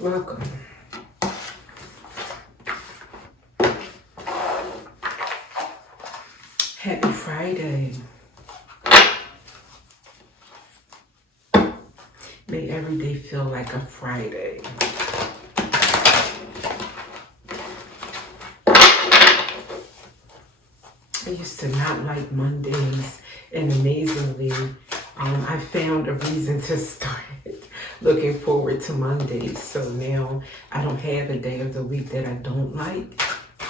Welcome. Happy Friday. May every day feel like a Friday. I used to not like Mondays, and amazingly, I found a reason to start looking forward to Mondays. So now I don't have a day of the week that I don't like,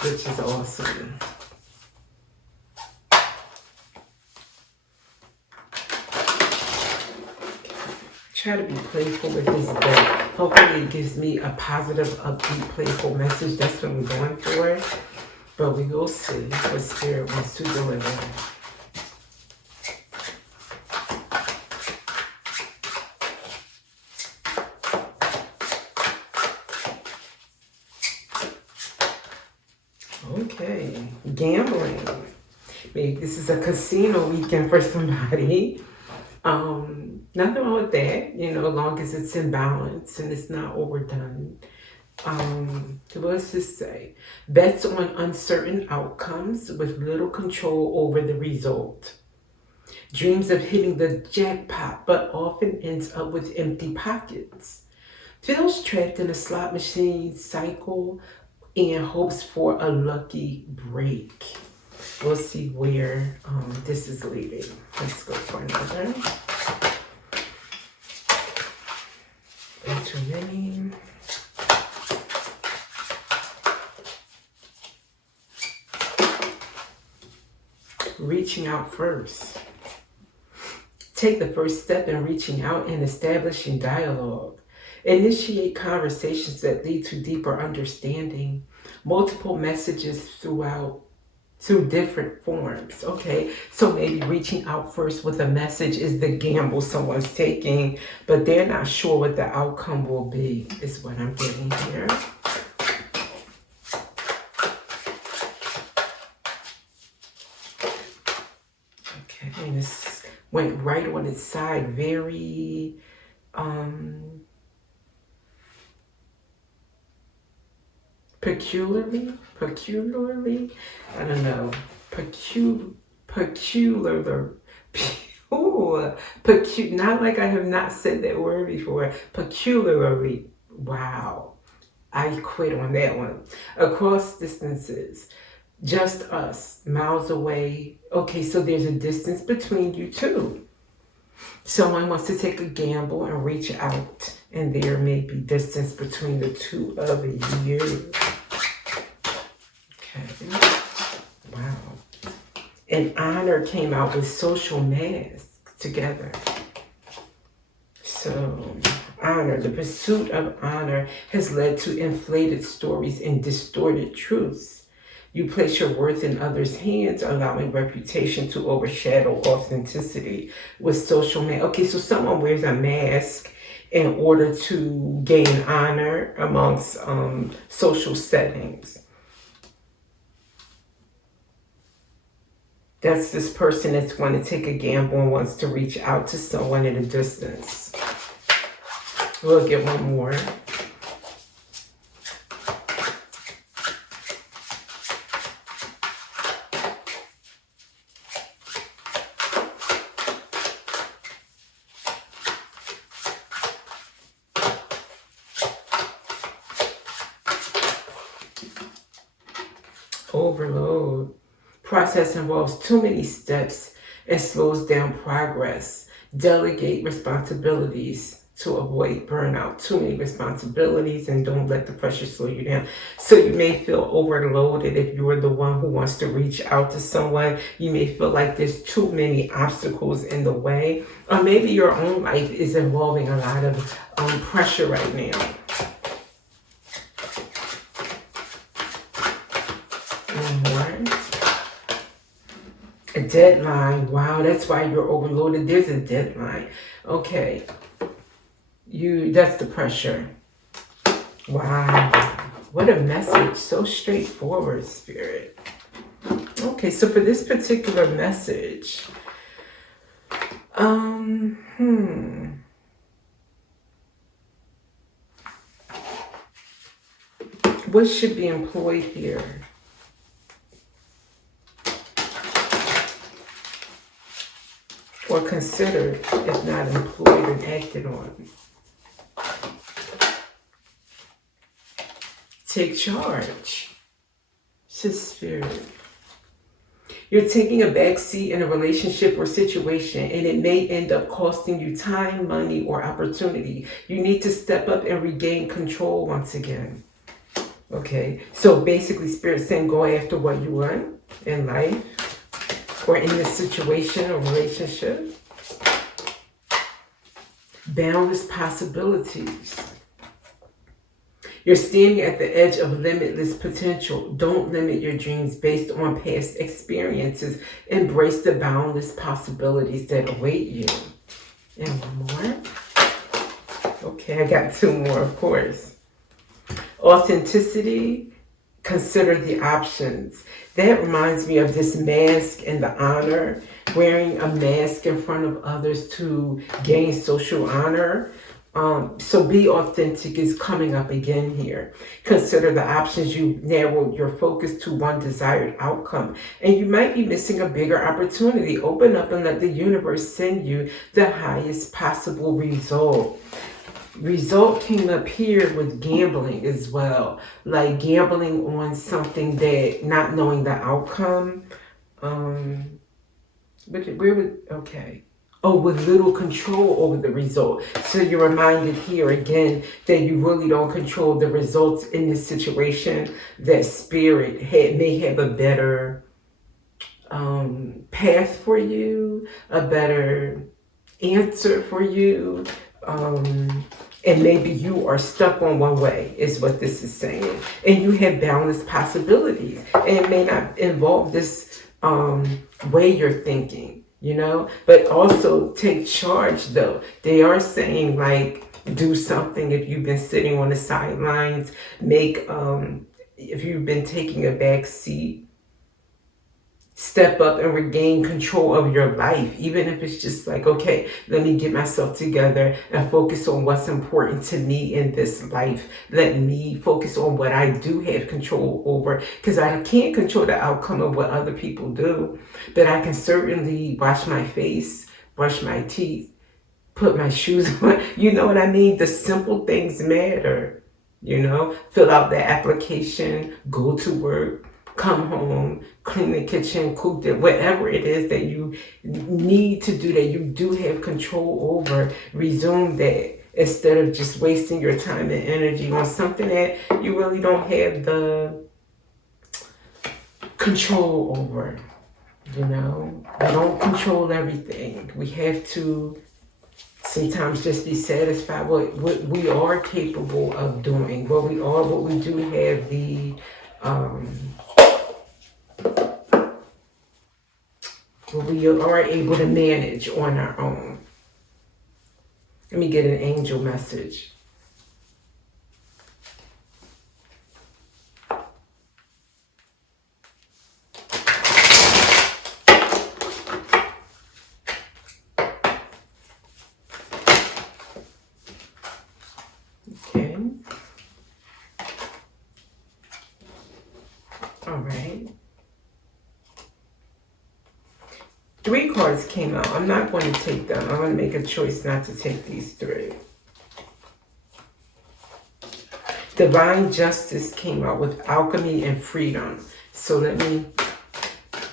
which is awesome. Try to be playful with this deck. Hopefully it gives me a positive, upbeat, playful message. That's what I'm going for. But we will see what Spirit wants to deliver. Okay, gambling. Maybe this is a casino weekend for somebody. Nothing wrong with that, as long as it's in balance and it's not overdone. Let's just say bets on uncertain outcomes with little control over the result. Dreams of hitting the jackpot, but often ends up with empty pockets. Feels trapped in a slot machine cycle and hopes for a lucky break. We'll see where this is leading. Let's go for another. Too many. Reaching out first. Take the first step in reaching out and establishing dialogue. Initiate conversations that lead to deeper understanding. Multiple messages through different forms. Okay, so maybe reaching out first with a message is the gamble someone's taking, but they're not sure what the outcome will be, is what I'm getting here. Okay, and this went right on its side, very peculiarly, I don't know, peculiar, not like I have not said that word before, peculiarly, wow, I quit on that one. Across distances, just us, miles away. Okay, so there's a distance between you two. Someone wants to take a gamble and reach out, and there may be distance between the two of you. Okay. Wow. And honor came out with social mask together. So, honor, the pursuit of honor has led to inflated stories and distorted truths. You place your worth in others' hands, allowing reputation to overshadow authenticity with social mask. Okay, so someone wears a mask in order to gain honor amongst social settings. That's this person that's going to take a gamble and wants to reach out to someone at a distance. We'll get one more. Overload. Process involves too many steps and slows down progress. Delegate responsibilities to avoid burnout. Too many responsibilities and don't let the pressure slow you down. So you may feel overloaded if you're the one who wants to reach out to someone. You may feel like there's too many obstacles in the way. Or maybe your own life is involving a lot of pressure right now. A deadline. Wow, that's why you're overloaded. There's a deadline. Okay. That's the pressure. Wow. What a message. So straightforward, Spirit. Okay, so for this particular message, What should be employed here? Or considered, if not employed and acted on? Take charge. It's just spirit. You're taking a back seat in a relationship or situation, and it may end up costing you time, money, or opportunity. You need to step up and regain control once again. Okay, so basically Spirit saying go after what you want in life or in this situation or relationship. Boundless possibilities. You're standing at the edge of limitless potential. Don't limit your dreams based on past experiences. Embrace the boundless possibilities that await you. And one more. Okay, I got two more, of course. Authenticity. Consider the options. That reminds me of this mask and the honor. Wearing a mask in front of others to gain social honor. So be authentic is coming up again here. Consider the options. You narrow your focus to one desired outcome. And you might be missing a bigger opportunity. Open up and let the universe send you the highest possible result. Result came up here with gambling as well. Like gambling on something that not knowing the outcome. Okay. Oh, with little control over the result. So you're reminded here again that you really don't control the results in this situation. That spirit may have a better path for you, a better answer for you. And maybe you are stuck on one way is what this is saying. And you have boundless possibilities. And it may not involve this way you're thinking. But also take charge though. They are saying like do something if you've been sitting on the sidelines, if you've been taking a back seat, step up and regain control of your life, even if it's just like, okay, let me get myself together and focus on what's important to me in this life. Let me focus on what I do have control over, because I can't control the outcome of what other people do, but I can certainly wash my face, brush my teeth, put my shoes on. You know what I mean? The simple things matter. Fill out the application, go to work, come home, clean the kitchen, cook it, whatever it is that you need to do that you do have control over, resume that instead of just wasting your time and energy on something that you really don't have the control over. We don't control everything. We have to sometimes just be satisfied with what we are capable of doing, what we do have the we are able to manage on our own. Let me get an angel message. Okay. All right. 3 cards came out. I'm not going to take them. I'm going to make a choice not to take these 3. Divine Justice came out with Alchemy and Freedom. So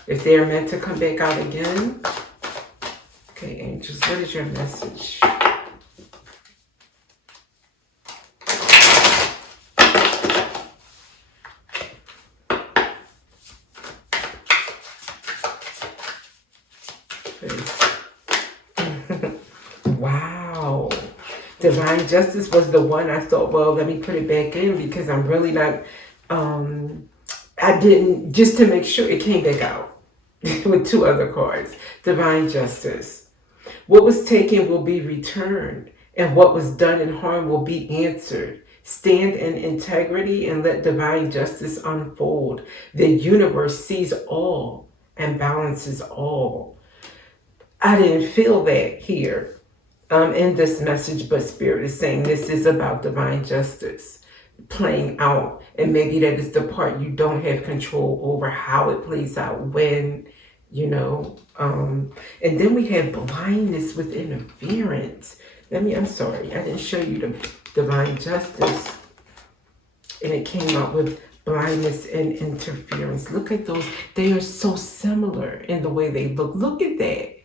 if they're meant to come back out again. Okay, angels, what is your message? Wow. Divine Justice was the one I thought, well, let me put it back in because I'm really not, I didn't, just to make sure it came back out with 2 other cards. Divine Justice. What was taken will be returned, and what was done in harm will be answered. Stand in integrity and let divine justice unfold. The universe sees all and balances all. I didn't feel that here in this message, but Spirit is saying this is about divine justice. playing out, and maybe that is the part you don't have control over how it plays out, when, and then we have blindness with interference. I'm sorry, I didn't show you the divine justice, and it came out with blindness and interference. Look at those. They are so similar in the way they look at that.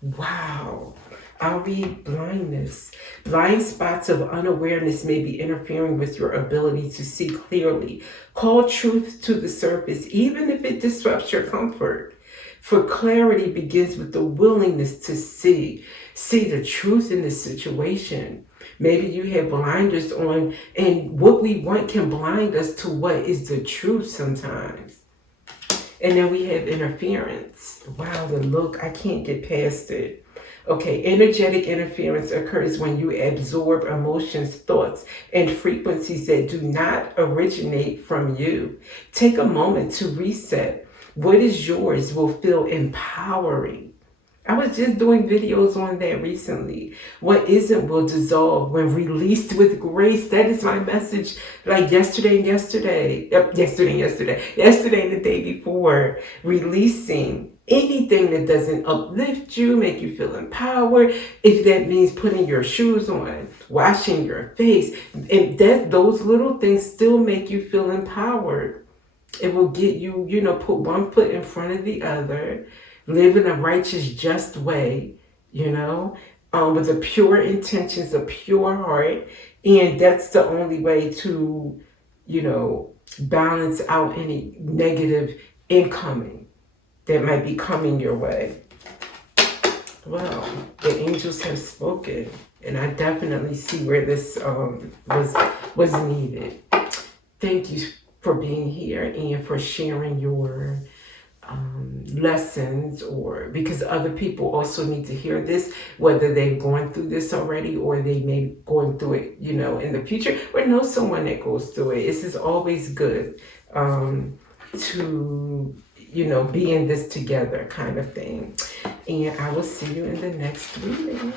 Wow. I'll read blindness. Blind spots of unawareness may be interfering with your ability to see clearly. Call truth to the surface, even if it disrupts your comfort. For clarity begins with the willingness to see the truth in the situation. Maybe you have blinders on, and what we want can blind us to what is the truth sometimes. And then we have interference. Wow, the look, I can't get past it. Okay, energetic interference occurs when you absorb emotions, thoughts, and frequencies that do not originate from you. Take a moment to reset. What is yours will feel empowering. I was just doing videos on that recently. What isn't will dissolve when released with grace. That is my message. Like yesterday and the day before. Releasing anything that doesn't uplift you, make you feel empowered. If that means putting your shoes on, washing your face, and those little things still make you feel empowered. It will get you, put one foot in front of the other. Live in a righteous, just way, with the pure intentions, a pure heart. And that's the only way to, balance out any negative incoming that might be coming your way. Well, the angels have spoken, and I definitely see where this was needed. Thank you for being here and for sharing your lessons, or because other people also need to hear this, whether they've gone through this already or they may be going through it, in the future, or know someone that goes through it. This is always good to, be in this together kind of thing. And I will see you in the next reading.